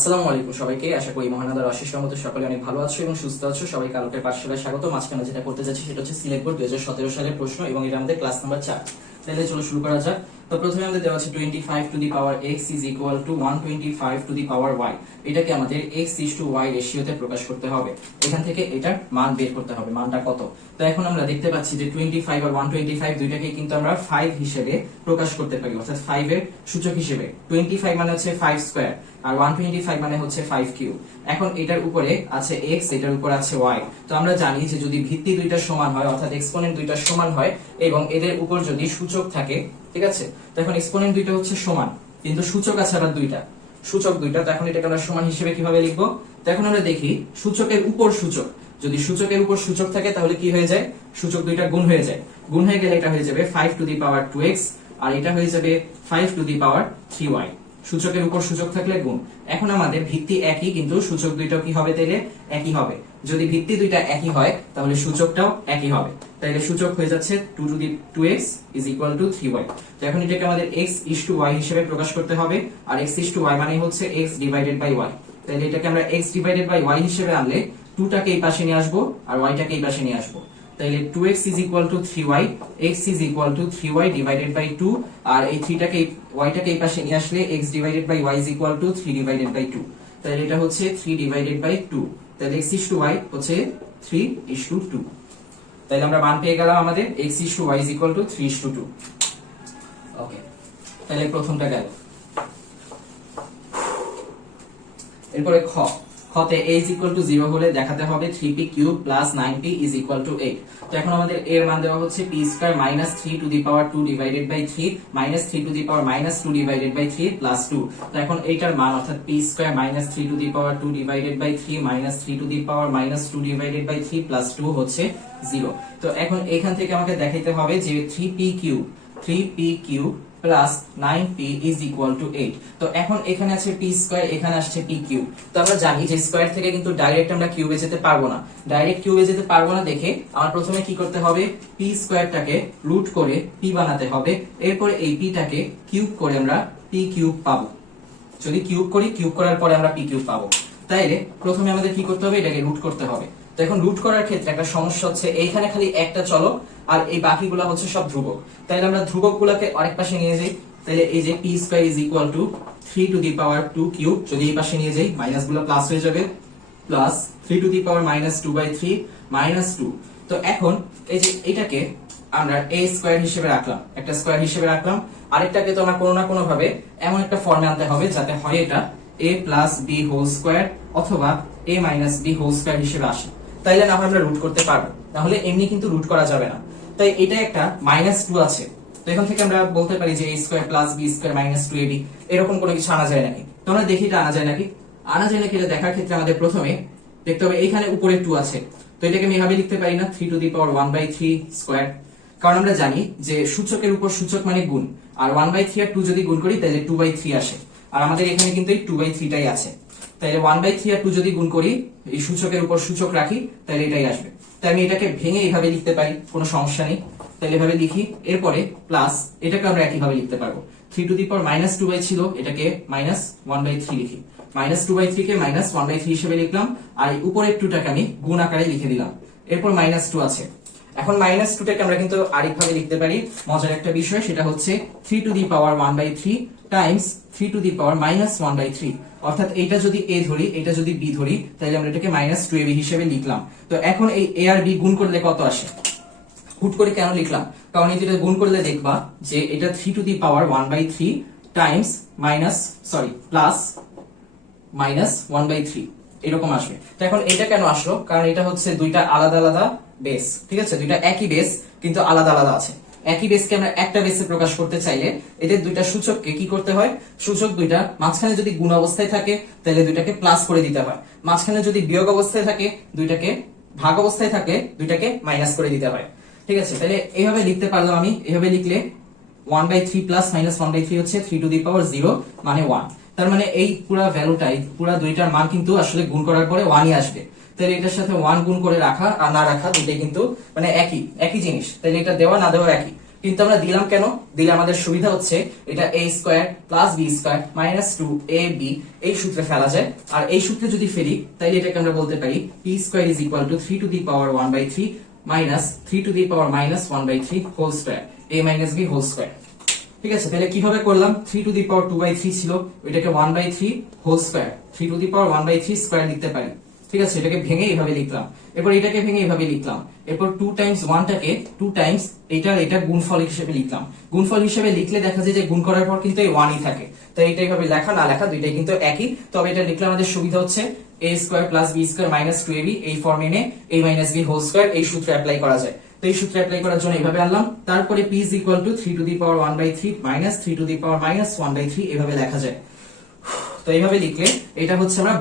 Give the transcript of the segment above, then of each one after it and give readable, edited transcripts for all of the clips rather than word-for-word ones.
আসসালামু আলাইকুম সবাইকে। আশা করি মহান আল্লাহর অশেষ রহমতে সকলে অনেক ভালো আছো এবং সুস্থ আছো। সবাইকে আলোকের পাঠশালায় স্বাগত। মাঝখানে যেটা করতে যাচ্ছি সেটা হচ্ছে সিলেক্ট বোর্ড 2017 সালের প্রশ্ন এবং এটা আমাদের ক্লাস নাম্বার 4। তাহলে চলো শুরু করা যাক। তো প্রথমে আমাদের দেওয়া আছে 25 two the power x is equal two 125 two the power y। এটাকে আমাদের x ইজ টু y রেশিওতে প্রকাশ করতে হবে। এখান থেকে এটার মান বের করতে হবে, মানটা কত। তো এখন আমরা দেখতে পাচ্ছি যে 25 আর 125 দুইটাকে কিন্তু আমরা 5 হিসেবে প্রকাশ করতে পারি, অর্থাৎ 5 এর সূচক হিসেবে। 25 মানে হচ্ছে 5 স্কয়ার আর 125 মানে হচ্ছে 5 কিউব। এখন এটার উপরে আছে x, এটার উপর আছে y। তো আমরা জানি যে যদি ভিত্তি দুইটা সমান হয়, অর্থাৎ এক্সপোনেন্ট দুইটা সমান হয় এবং এদের উপর যদি সূচক থাকে, ঠিক আছে। তো এখন এক্সপোনেন্ট দুইটা হচ্ছে সমান কিন্তু সূচক আছে আবার দুইটা, সূচক দুইটা। তো এখন এটাকে আমরা সমান হিসেবে কিভাবে লিখবো? তো এখন আমরা দেখি সূচকের উপর সূচক, যদি সূচকের উপর সূচক থাকে তাহলে কি হয়ে যায়? সূচক দুইটা গুণ হয়ে যায়। গুণ হয়ে গেলে এটা হয়ে যাবে 5 টু দি পাওয়ার 2x আর এটা হয়ে যাবে 5 টু দি পাওয়ার 3y। সূচকের উপর সূচক থাকলে গুণ। এখন আমাদের ভিত্তি একই কিন্তু সূচক দুইটাও কি হবে? তাহলে একই হবে। যদি ভিত্তি দুইটা একই হয় তাহলে সূচকটাও একই হবে। তাহলে সূচক হয়ে যাচ্ছে 2 to the 2x is equal two 3y। তো এখন এটাকে আমাদের x ইজ টু y হিসেবে প্রকাশ করতে হবে আর x ইজ টু y মানে হচ্ছে x ডিভাইডেড বাই y। তাহলে এটাকে আমরা x ডিভাইডেড বাই y হিসেবে আনলে 2 টাকে এই পাশে নিয়ে আসবো আর y টাকে এই পাশে নিয়ে আসবো। তাহলে 2x is equal to 3y, x is equal to 3y divided by 2 আর এই 3 টাকে y টাকে এই পাশে নিয়ে আসলে x divided by y is equal to 3 divided by 2। তাহলে এটা হচ্ছে 3 divided by 2। তাহলে x is to y হচ্ছে 3 is to 2। তাহলে আমরা মান পেয়ে গেলাম আমাদের x is to y is equal to 3 is to 2। ওকে, তাহলে প্রথমটা গেল। এরপরে খতে a is equal to 0 হলে দেখাতে হবে 3p cube plus 9p is equal to 8। তো এখন আমাদের এর মান দেওয়া হচ্ছে p square minus 3 to the power 2 divided by 3 minus 3 to the power minus 2 divided by 3 plus 2। তো এখন এইটার মান অর্থাৎ p square minus 3 to the power 2 divided by 3 minus 3 to the power minus 2 divided by 3 plus 2 হচ্ছে 0। তো এখন এখান থেকে আমাকে দেখাইতে হবে যে 3p cube plus 9p is equal to 8। তো এখন এখানে আছে p স্কয়ার, এখানে আসছে p কিউব। তো আমরা জানি যে স্কয়ার থেকে কিন্তু ডাইরেক্ট আমরা কিউবে যেতে পারবো না, ডাইরেক্ট কিউবে যেতে পারবো না দেখে আমার প্রথমে কি করতে হবে? p স্কয়ারটাকে রুট করে p বানাতে হবে। এরপর এই p টাকে কিউব করে আমরা p কিউব পাবো। যদি কিউব করি, কিউব করার পরে আমরা p কিউব পাবো। তাইলে প্রথমে আমাদের কি করতে হবে? এটাকে রুট করতে হবে। তো এখন রুট করার ক্ষেত্রে একটা সমস্যা হচ্ছে এইখানে খালি একটা চলক আর এই বাকিগুলো হচ্ছে সব ধ্রুবক। তাইলে আমরা ধ্রুবকগুলোকে আরেক পাশে নিয়ে যাই। তাহলে এই যে p square is equal to 3 to the power 2 cube, যদি এই পাশে নিয়ে যাই মাইনাস গুলো প্লাস হয়ে যাবে, plus 3 to the power minus 2 by 3 minus 2। তো এখন এই যে এটাকে আমরা a স্কয়ার হিসেবে রাখলাম, একটা স্কয়ার হিসেবে রাখলাম। আরেকটাকে তো আমরা কোনো না কোনো ভাবে এমন একটা ফর্মে আনতে হবে যাতে হয় এটা a plus b whole square অথবা a minus b whole square হিসেবে আসে। তাইলে না হয় আমরা রুট করতে পারবো, তাহলে এমনি কিন্তু রুট করা যাবে না। তাই এটা একটা মাইনাস 2 আছে। তো এখান থেকে আমরা বলতে পারি যে a square plus b square minus 2ab এরকম কোনো কিছু আনা যায় নাকি? তো আমরা দেখি এটা আনা যায় নাকি। আনা যায় নাকি এটা দেখার ক্ষেত্রে আমাদের প্রথমে দেখতে হবে এখানে উপরে 2 আছে। তো এটাকে আমি এভাবে লিখতে পারি না 3 টু দি পাওয়ার 1/3 স্কয়ার, কারণ আমরা জানি যে সূচকের উপর সূচক মানে গুণ, আর 1/3 আর 2 যদি গুণ করি তাহলে 2/3 আসে। আর আমাদের এখানে কিন্তু এই 2/3টাই আছে। তাহলে 1/3 আর 2 যদি গুণ করি, এই সূচকের উপর সূচক রাখি, তাহলে এটাই আসবে। তাই আমি এটাকে ভেঙে এইভাবে লিখতে পারি, কোনো সমস্যা নেই। তাহলে এভাবে লিখি, এরপরে প্লাস এটাকে আমরা একইভাবে লিখতে পারবো। 3 to the power minus 2 by ছিল, এটাকে মাইনাস 1/3 লিখি। মাইনাস 2/3 কে মাইনাস 1/3 হিসেবে লিখলাম আর এই উপরের 2টাকে আমি গুণ আকারে লিখে দিলাম। এরপর মাইনাস 2 আছে। এখন মাইনাস 2টাকে আমরা কিন্তু আরেকভাবে লিখতে পারি। মজার একটা বিষয় সেটা হচ্ছে 3 to the power 1/3 times 3 to the power minus 1/3। অর্থাৎ এটা যদি a ধরি, এটা যদি b ধরি, তাহলে আমরা এটাকে মাইনাস 2ab হিসেবে লিখলাম। তো এখন এই a আর b গুণ করলে কত আসে? হুট করে কেন লিখলাম? কারণ এটা গুণ করলে দেখবা যে এটা 3 to the power 1/3 Times plus minus 1/3 এরকম আসবে। তো এখন এটা কেন আসলো? কারণ এটা হচ্ছে দুইটা আলাদা আলাদা বেস, ঠিক আছে? দুইটা একই বেস কিন্তু আলাদা আলাদা আছে। একই বেসকে আমরা একটা বেসে প্রকাশ করতে চাইলে এদের দুইটা সূচককে কি করতে হয়? সূচক দুইটা মাঝখানে যদি গুণ অবস্থায় থাকে তাহলে দুইটাকে প্লাস করে দিতে হয়, মাঝখানে যদি বিয়োগ অবস্থায় থাকে দুইটাকে ভাগ অবস্থায় থাকে দুইটাকে মাইনাস করে দিতে হয়, ঠিক আছে? তাহলে এইভাবে লিখতে পারলাম আমি। এইভাবে লিখলে 1/3 প্লাস মাইনাস 1/3 হচ্ছে 3 টু দি পাওয়ার 0 মানে 1। তার মানে এই পুরো ভ্যালুটাই, পুরো দুইটার মান কিন্তু আসলে গুণ করার পরে 1ই আসবে। তাহলে এটার সাথে 1 গুণ করে রাখা আর না রাখা দুটোই কিন্তু মানে একই জিনিস। তাহলে এটা দেওয়া না দেওয়া একই। কিন্তু আমরা দিলাম কেন? দিলে আমাদের সুবিধা হচ্ছে এটা a square plus b square minus 2ab এই সূত্রে ফেলা যায়। আর এই সূত্রে যদি ফেলি তাহলে এটাকে আমরা বলতে পারি p square is equal to 3 to the power 1/3 minus 3 to the power minus 1/3 whole square a minus b whole square. ঠিক আছে, তাহলে কিভাবে করলাম? 3 টু দি পাওয়ার 2/3 ছিল, ওইটাকে 1/3 whole square 3 to the power 1/3 square লিখতে পারি। ঠিক আছে, এটাকে ভেঙে এইভাবে লিখলাম, এরপর এটাকে ভেঙে এইভাবে লিখলাম, এরপর 2 টাইমস 1টাকে 2 টাইমস এটা গুণফল হিসেবে লিখলাম। গুণফল হিসেবে লিখলে দেখা যায় যে গুণ করার পর কিন্তু এই 1ই থাকে, তাই এটা এইভাবে লেখা না লেখা দুইটাই কিন্তু একই। তবে এটা লিখলে আমাদের সুবিধা হচ্ছে a square plus b square minus 2ab এই ফর্মে এনে a minus b whole square এই সূত্রে অ্যাপ্লাই করা যায়। তো এই সূত্রে অ্যাপ্লাই করার জন্য এইভাবে আনলাম। তারপরে p is equal to 3 to the power 1/3 minus 3 to the power minus 1/3 এভাবে লেখা যায়। তো এইভাবে লিখলে এটা হচ্ছে আমরা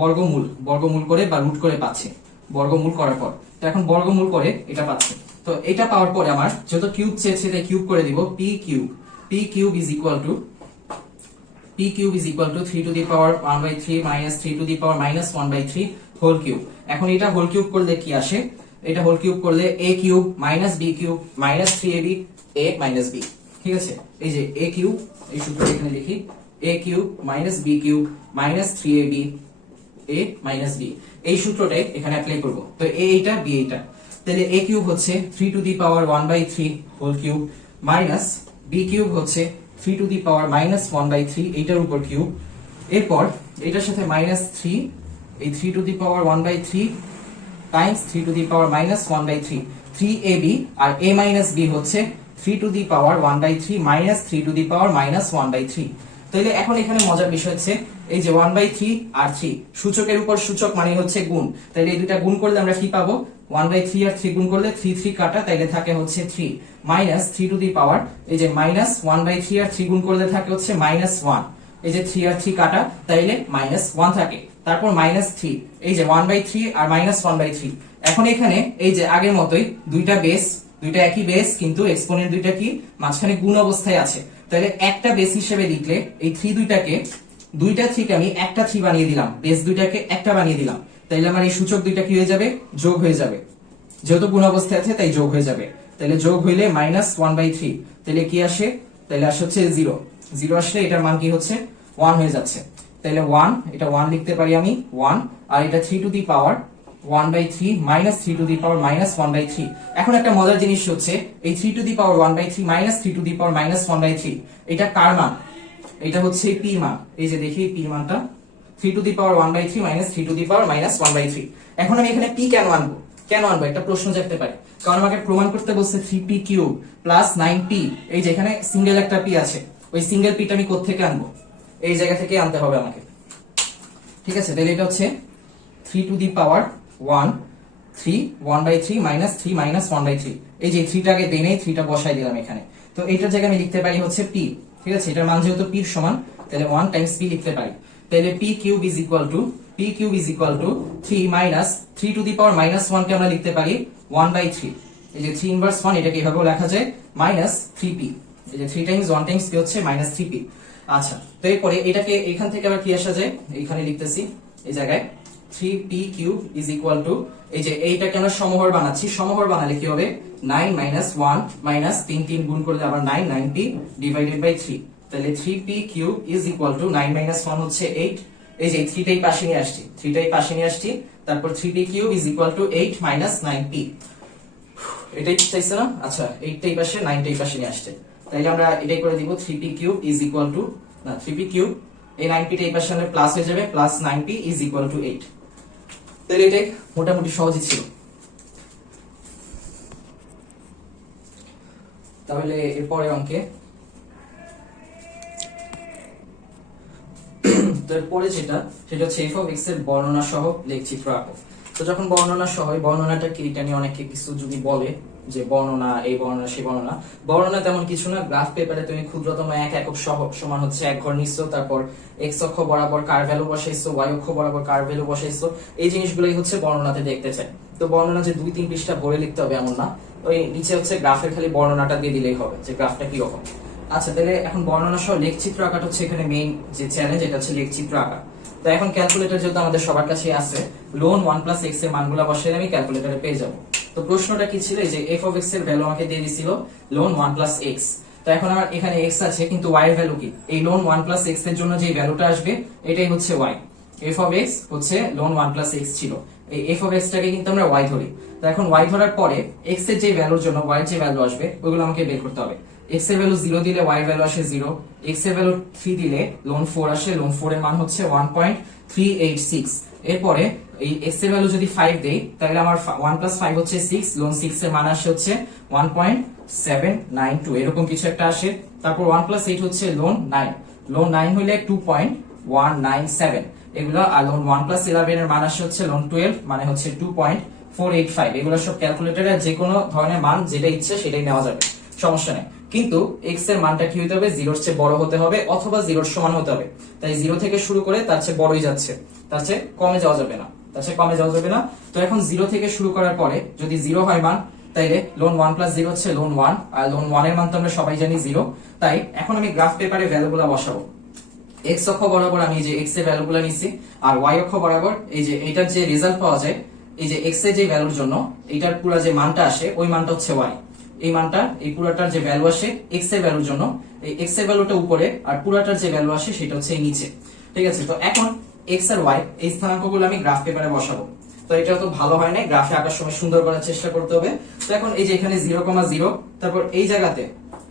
বর্গমূল করে বা রুট করে পাচ্ছি, বর্গমূল করার পর। তো এখন বর্গমূল করে এটা পাচ্ছি। তো এটা পাওয়ার পরে আমার যত কিউব চেয়েছে তাই কিউব করে দিব, p cube is equal to 3 to the power 1/3 minus 3 to the power minus 1/3 whole cube. এখন এটা হোল কিউব করলে কি আসে? এটা হোল কিউব করলে a cube minus b cube minus 3ab a minus b। ঠিক আছে, এই যে a কিউব, এই সূত্রটা এখানে লিখি, a cube minus b cube minus 3ab a minus b এই সূত্রটাই এখানে অ্যাপ্লাই করব। তো a এইটা b এইটা, তাহলে a কিউব হচ্ছে 3 to the power 1/3 whole cube minus b cube হচ্ছে 3 টু দি পাওয়ার মাইনাস 1/3 এইটার উপর কিউব, এরপর এটার সাথে মাইনাস 3 এই 3 to the power 1/3 times 3 to the power minus 1/3 3ab আর a মাইনাস b হচ্ছে 3 to the power 1/3 minus 3 to the power minus 1/3। তাহলে এখন এখানে মজার বিষয় হচ্ছে এই যে 1/3 আর 3 সূচকের উপর সূচক মানে হচ্ছে গুণ, তাহলে এই দুটো গুণ করলে আমরা কি পাবো? 1/3 আর 3 গুণ করলে 3 3 কাটা, তাইলে থাকে হচ্ছে 3 মাইনাস 3 টু দি পাওয়ার এই যে মাইনাস 1/3 আর 3 গুণ করলে থাকে হচ্ছে মাইনাস 1, এই যে 3 আর 3 কাটা, তাইলে মাইনাস 1 থাকে। তারপর মাইনাস 3 এই যে 1/3 আর মাইনাস 1/3। এখন এখানে এই যে আগের মতোই দুইটা একই বেস, কিন্তু এক্সপোনেন্ট দুইটা কি মাঝখানে গুণ অবস্থায় আছে। তাহলে একটা বেস হিসেবে লিখলে এই 3 দুইটা 3 কে আমি একটা 3 বানিয়ে দিলাম, বেস দুইটাকে একটা বানিয়ে দিলাম, তাইলে আমার এই সূচক দুইটা কি হয়ে যাবে? যোগ হয়ে যাবে, যেহেতু গুণ অবস্থায় আছে তাই যোগ হয়ে যাবে। তাহলে যোগ হইলে মাইনাস 1/3, তাহলে কি আসে? তাহলে আসে হচ্ছে 0 আসলে এটার মান কি হচ্ছে? 1 হয়ে যাচ্ছে। তাহলে 1, এটা 1 লিখতে পারি আমি 1, আর এটা 3 to the power 1/3 minus 3 to the power minus 1/3। এখন একটা মজার জিনিস হচ্ছে এই 3 to the power 1/3 minus 3 to the power minus 1/3 এটা কার মান? এটা হচ্ছে p মান। এই যে দেখি p মানটা 3 to the power 1/3 minus 3 to the power minus 1/3। এখন আমি এখানে p কেন আনবো? একটা প্রশ্ন জাগতে পারে, কারণ আমাকে প্রমাণ করতে বলছে 3p কিউব প্লাস 9p, এই যে এখানে সিঙ্গেল একটা p আছে, ওই সিঙ্গেল pটা আমি কোথা থেকে আনবো? এই জায়গা থেকে আনতে হবে আমাকে। ঠিক আছে, তাহলে এটা হচ্ছে 3 to the power 1/3 minus 3 minus 1/3, এই যে 3টাকে দেই নাই, 3টা বসাই দিলাম এখানে। তো এইটার জায়গায় আমি লিখতে পারি হচ্ছে p। ঠিক আছে, এটার মান যেহেতু p এর সমান, তাহলে 1 টাইমস p লিখতে পারি। তাহলে p cube is equal to 3 minus 3 to the power minus 1 কে আমরা লিখতে পারি 1/3, এই যে 3 ইনভার্স 1 এটাকে এভাবেও লেখা যায় মাইনাস 3p, এই যে 3 টাইমস 1 টাইমস p হচ্ছে মাইনাস 3p। আচ্ছা, তো এরপরে এটাকে এখান থেকে আবার কি আসা যায়? এখানে লিখতেছি এই জায়গায় 3p cube is equal two, এই যে এইটাকে আমরা সমহর বানাচ্ছি, সমহর বানালে কি হবে? 9 মাইনাস 1 মাইনাস 3 গুণ করলে আবার 9p ডিভাইডেড বাই 3, তাহলে 3p cube is equal two 9 minus 1 হচ্ছে 8, এই যে 3টাই পাশে নিয়ে আসছি, তারপর 3p cube is equal two 8 minus 9p, এটাই চাইছে না? আচ্ছা, 8টাই পাশে 9টাই পাশে নিয়ে আসছে, তাইলে আমরা এটাই করে দিব 3p cube is equal two, না 3p কিউব এই 9p টা এই পাশে আনলে প্লাস হয়ে যাবে, plus 9p is equal two 8। তাহলে এটাই মোটামুটি সহজই ছিল। তাহলে এরপরে অঙ্কে তারপরে সেটা হচ্ছে f of x এর বর্ণনা সহ লেখচিত্র আঁকো। তো যখন বর্ণনা সহ, বর্ণনাটা কি এটা নিয়ে অনেকে কিছু যদি বলে যে বর্ণনা এই বর্ণনা সেই বর্ণনা তেমন কিছু না। গ্রাফ পেপারে তুমি ক্ষুদ্রতম এক একক সমান হচ্ছে 1 ঘর নিচ্ছ, তারপর x অক্ষ বরাবর কার ভ্যালু বসাইছো, y অক্ষ বরাবর কার ভ্যালু বসাইছো, এই জিনিসগুলোই হচ্ছে বর্ণনাতে দেখতে চাই। তো বর্ণনা যে 2-3 পৃষ্ঠা ভরে লিখতে হবে এমন না, ওই নিচে হচ্ছে গ্রাফের খালি বর্ণনাটা দিয়ে দিলেই হবে যে গ্রাফটা কি রকম। আচ্ছা, তাহলে এখন বর্ণনা সহ লেখচিত্র আঁকাটা হচ্ছে এখানে মেইন যে চ্যালেঞ্জ, এটা হচ্ছে লেখচিত্র আঁকা। তো এখন ক্যালকুলেটর যেহেতু আমাদের সবার কাছে আছে, ln 1 + x এর মানগুলো বসাই আমি ক্যালকুলেটরে পেয়ে যাব। তো প্রশ্নটা কি ছিল, এই যে এফ অফ এক্স এর ভ্যালু আমাকে দিয়ে দিছিল লোন 1 প্লাস এক্স। তো এখন আমার এখানে এক্স আছে কিন্তু ওয়াই এর ভ্যালু কি, এই লোন 1 প্লাস এক্স এর জন্য যে ভ্যালুটা আসবে এটাই হচ্ছে ওয়াই। এফ অফ এক্স হচ্ছে লোন 1 প্লাস এক্স ছিল, এই এফ অফ এক্স টাকে কিন্তু আমরা ওয়াই ধরি। তো এখন ওয়াই ধরার পরে এক্স এর যে ভ্যালুর জন্য ওয়াই এর যে ভ্যালু আসবে ওইগুলো আমাকে বের করতে হবে। এক্স এর ভ্যালু 0 দিলে ওয়াই এর ভ্যালু আসে 0, এক্স এর ভ্যালু 3 দিলে লোন 4 আসে, লোন 4 এর মান হচ্ছে 1.386। এরপরে এই এক্স এর ভ্যালু যদি 5 দেই তাহলে আমার 1 প্লাস 5 হচ্ছে 6, লোন 6 এর মান আসে হচ্ছে 1.792 এরকম কিছু একটা আসে। তারপর 1 প্লাস 8 হচ্ছে লোন 9, লোন 9 হইলে 2.197 এগুলো। আর লোন 1 প্লাস 11 এর মান আসে হচ্ছে লোন 12 মানে হচ্ছে 2.485। এগুলো সব ক্যালকুলেটরে যে কোনো ধরনের মান যেটা ইচ্ছে সেটাই নেওয়া যাবে, সমস্যা নেই। কিন্তু এক্স এর মানটা কি হতে হবে, 0 এর চেয়ে বড় হতে হবে অথবা 0 এর সমান হতে হবে। তাই 0 থেকে শুরু করে তার চেয়ে বড়ই যাচ্ছে, তার চেয়ে কমে যাওয়া যাবে না, তার চেয়ে কমে যাওয়া যাবে না। তো এখন 0 থেকে শুরু করার পরে যদি 0 হয় মান, তাইলে লোন 1 প্লাস 0 হচ্ছে লোন 1, আর লোন 1 এর মান তো আমরা সবাই জানি 0। তাই এখন আমি গ্রাফ পেপারে ভ্যালুগুলো বসাবো। এক্স অক্ষ বরাবর আমি এই যে এক্স এর ভ্যালুগুলো নিছি, আর ওয়াই অক্ষ বরাবর এই যে এটার যে রেজাল্ট পাওয়া যায়, এই যে এক্স এর যে ভ্যালুর জন্য এটার পুরো যে মানটা আসে ওই মানটা হচ্ছে ওয়াই। এই মানটা এই পুরাটার যে ভ্যালু আসে এক্স এর ভ্যালুর জন্য, এই এক্স এর ভ্যালুটা উপরে আর পুরাটার যে ভ্যালু আসে সেটা হচ্ছে এই নিচে। ঠিক আছে, তো এখন এক্স আর ওয়াই এই স্থানাঙ্কগুলো আমি গ্রাফ পেপারে বসাবো। তো এটা তো ভালো হয় না, গ্রাফে আঁকার সময় সুন্দর করার চেষ্টা করতে হবে। তো এখন এই যে এখানে 0,0, তারপর এই জায়গাতে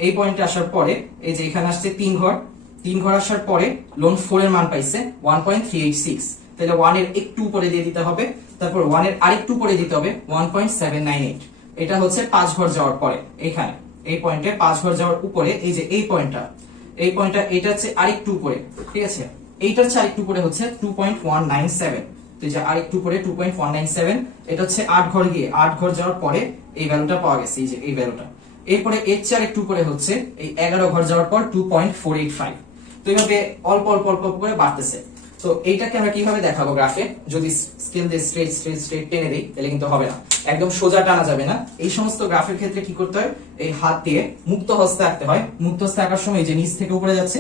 এই পয়েন্টে আসার পরে এই যে এখানে আসছে 3 ঘর আসার পরে লোন 4 এর মান পাইছে 1.386, তাহলে 1 এর একটু উপরে দিয়ে দিতে হবে, তারপর 1 এর আরেকটু উপরে দিতে হবে 1.798। এটা হচ্ছে 5 ঘর যাওয়ার পরে এখানে এই পয়েন্টে 5 ঘর যাওয়ার উপরে এই যে এই পয়েন্টটা এটা হচ্ছে আরেকটু উপরে। ঠিক আছে, এইটা হচ্ছে আরেকটু উপরে হচ্ছে 2.197। তো এই যে আরেকটু উপরে 2.197, এটা হচ্ছে 8 ঘর গিয়ে 8 ঘর যাওয়ার পরে এই ভ্যালুটা পাওয়া গেছে, এই যে এই ভ্যালুটা। এরপরে এর চেয়ে আরেকটু উপরে হচ্ছে এই 11 ঘর যাওয়ার পর 2.485। তো এইভাবে অল্প অল্প অল্প করে বাড়তেছে। তো এইটাকে আমরা কিভাবে দেখাবো গ্রাফে, যদি স্কেল দিয়ে স্ট্রেট টেনে দেই তাহলে কিন্তু হবে না, একদম সোজা টানা যাবে না। এই সমস্ত গ্রাফের ক্ষেত্রে কি করতে হয়, এই হাত দিয়ে মুক্ত হস্তে আঁকতে হয়। মুক্ত হস্তে আঁকার সময় যে নিচ থেকে উপরে যাচ্ছে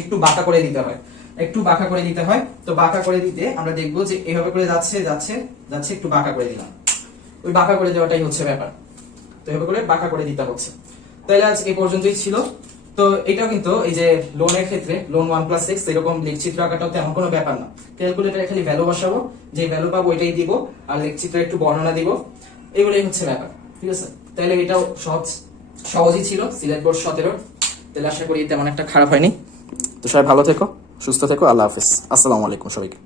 একটু বাঁকা করে দিতে হয়, একটু বাঁকা করে দিতে হয়। তো বাঁকা করে দিতে আমরা দেখবো যে এভাবে করে যাচ্ছে যাচ্ছে যাচ্ছে, একটু বাঁকা করে দিলাম, ওই বাঁকা করে দেওয়াটাই হচ্ছে ব্যাপার। তো এভাবে করে বাঁকা করে দিতে হচ্ছে। তাহলে আজ এই পর্যন্তই ছিল। তো এটাও কিন্তু এই যে লোনের ক্ষেত্রে লোন 1 প্লাস এক্স এরকম লেখচিত্র আঁকাটাও তেমন কোনো ব্যাপার না, ক্যালকুলেটরে খালি ভ্যালু বসাবো, যে ভ্যালু পাবো ওইটাই দিব, আর লেখচিত্রে একটু বর্ণনা দিব, এগুলোই হচ্ছে ব্যাপার। ঠিক আছে, তাহলে এটাও সহজই ছিল, সিলেট বোর্ড 17। তাহলে আশা করি তেমন একটা খারাপ হয়নি। তো সবাই ভালো থেকো, সুস্থ থেকো, আল্লাহ হাফেজ, আসসালামু আলাইকুম সবাইকে।